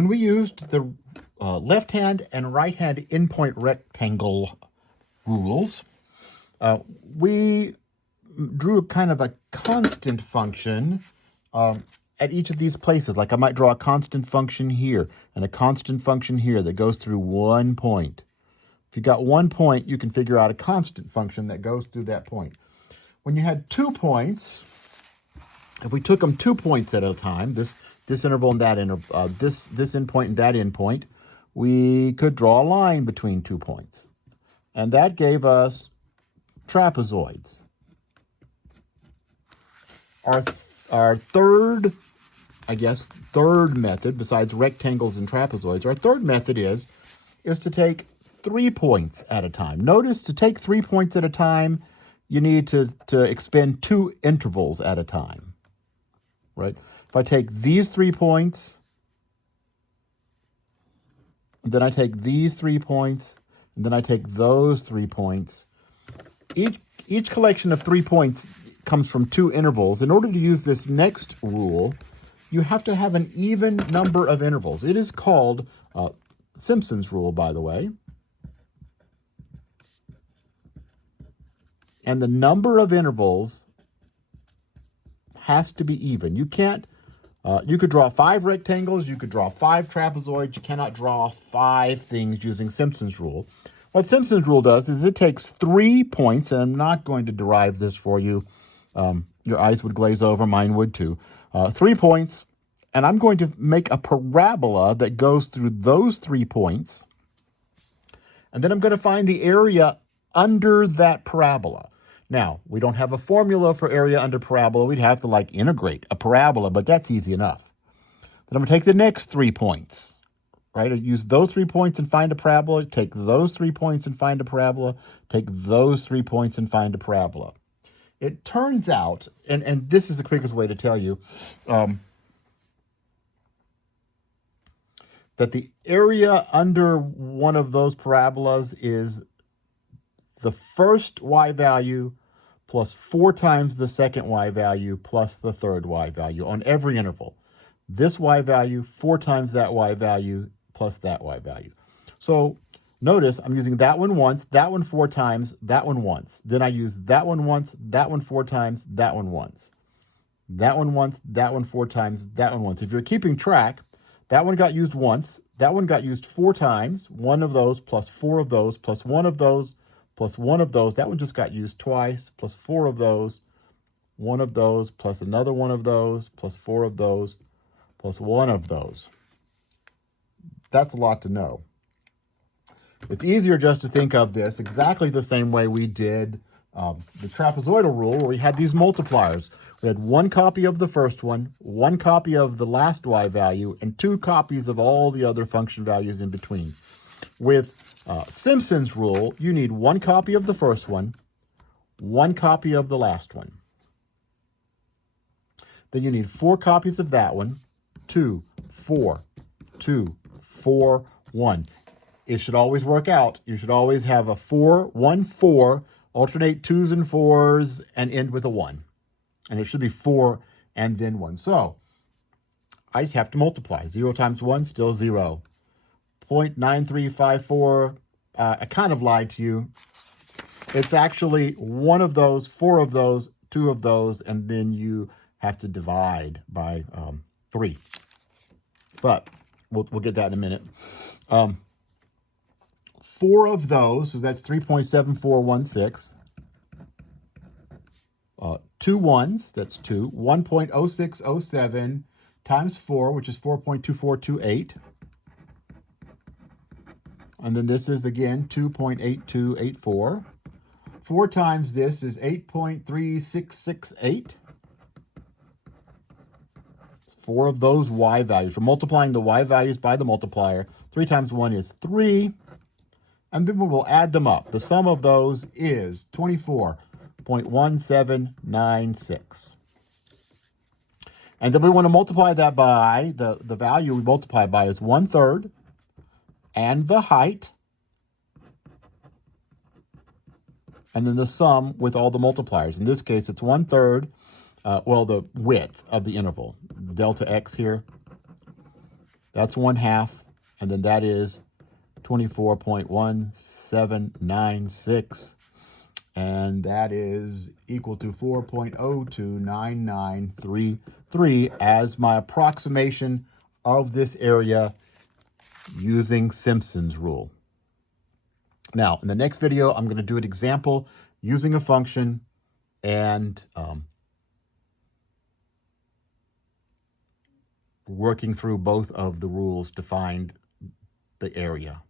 When we used the left-hand and right-hand endpoint rectangle rules, we drew kind of a constant function at each of these places. Like I might draw a constant function here and a constant function here that goes through 1 point. If you got 1 point, you can figure out a constant function that goes through that point. When you had 2 points, if we took them 2 points at a time, this interval and that interval, this endpoint and that endpoint, we could draw a line between 2 points. And that gave us trapezoids. Our third method, besides rectangles and trapezoids, our third method is to take 3 points at a time. Notice to take 3 points at a time, you need to expend 2 intervals at a time, right? If I take these 3 points, and then I take these 3 points, and then I take those 3 points, each collection of 3 points comes from 2 intervals. In order to use this next rule, you have to have an even number of intervals. It is called Simpson's rule, by the way. And the number of intervals has to be even. You can't, you could draw 5 rectangles, you could draw 5 trapezoids, you cannot draw 5 things using Simpson's rule. What Simpson's rule does is it takes 3 points, and I'm not going to derive this for you. Your eyes would glaze over, mine would too. 3 points, and I'm going to make a parabola that goes through those 3 points, and then I'm going to find the area under that parabola. Now, we don't have a formula for area under parabola. We'd have to integrate a parabola, but that's easy enough. Then I'm going to take the next 3 points, right? I use those 3 points and find a parabola, take those 3 points and find a parabola, take those 3 points and find a parabola. It turns out, and this is the quickest way to tell you, that the area under one of those parabolas is the first y value plus 4 times the second y value plus the third y value on every interval. This y value, 4 times that y value plus that y value. So notice I'm using that one once, that one 4 times, that one once. Then I use that one once, that one 4 times, that one once. That one once, that one 4 times, that one once. If you're keeping track, that one got used once, that one got used 4 times, 1 of those plus 4 of those plus 1 of those plus 1 of those. That one just got used twice, plus 4 of those, 1 of those, plus another 1 of those, plus 4 of those, plus 1 of those. That's a lot to know. It's easier just to think of this exactly the same way we did the trapezoidal rule, where we had these multipliers. We had 1 copy of the first one, 1 copy of the last y value, and 2 copies of all the other function values in between. With Simpson's rule, you need 1 copy of the first one, 1 copy of the last one. Then you need 4 copies of that one, 2, 4, 2, 4, 1. It should always work out. You should always have a 4, 1, 4, alternate 2s and 4s, and end with a 1. And it should be 4 and then 1. So I just have to multiply. 0 times 1, still 0. 0.9354, I kind of lied to you. It's actually 1 of those, 4 of those, 2 of those, and then you have to divide by 3. But we'll get that in a minute. 4 of those, so that's 3.7416. 2 ones, that's 2. 1.0607 times 4, which is 4.2428. And then this is, again, 2.8284. 4 times this is 8.3668. It's 4 of those y values. We're multiplying the y values by the multiplier. 3 times 1 is 3. And then we will add them up. The sum of those is 24.1796. And then we want to multiply that by, the value we multiply by is 1/3. And the height, and then the sum with all the multipliers. In this case, it's 1/3, the width of the interval, delta x here. That's 1/2. And then that is 24.1796. And that is equal to 4.029933 as my approximation of this area using Simpson's rule. Now, in the next video, I'm going to do an example using a function and working through both of the rules to find the area.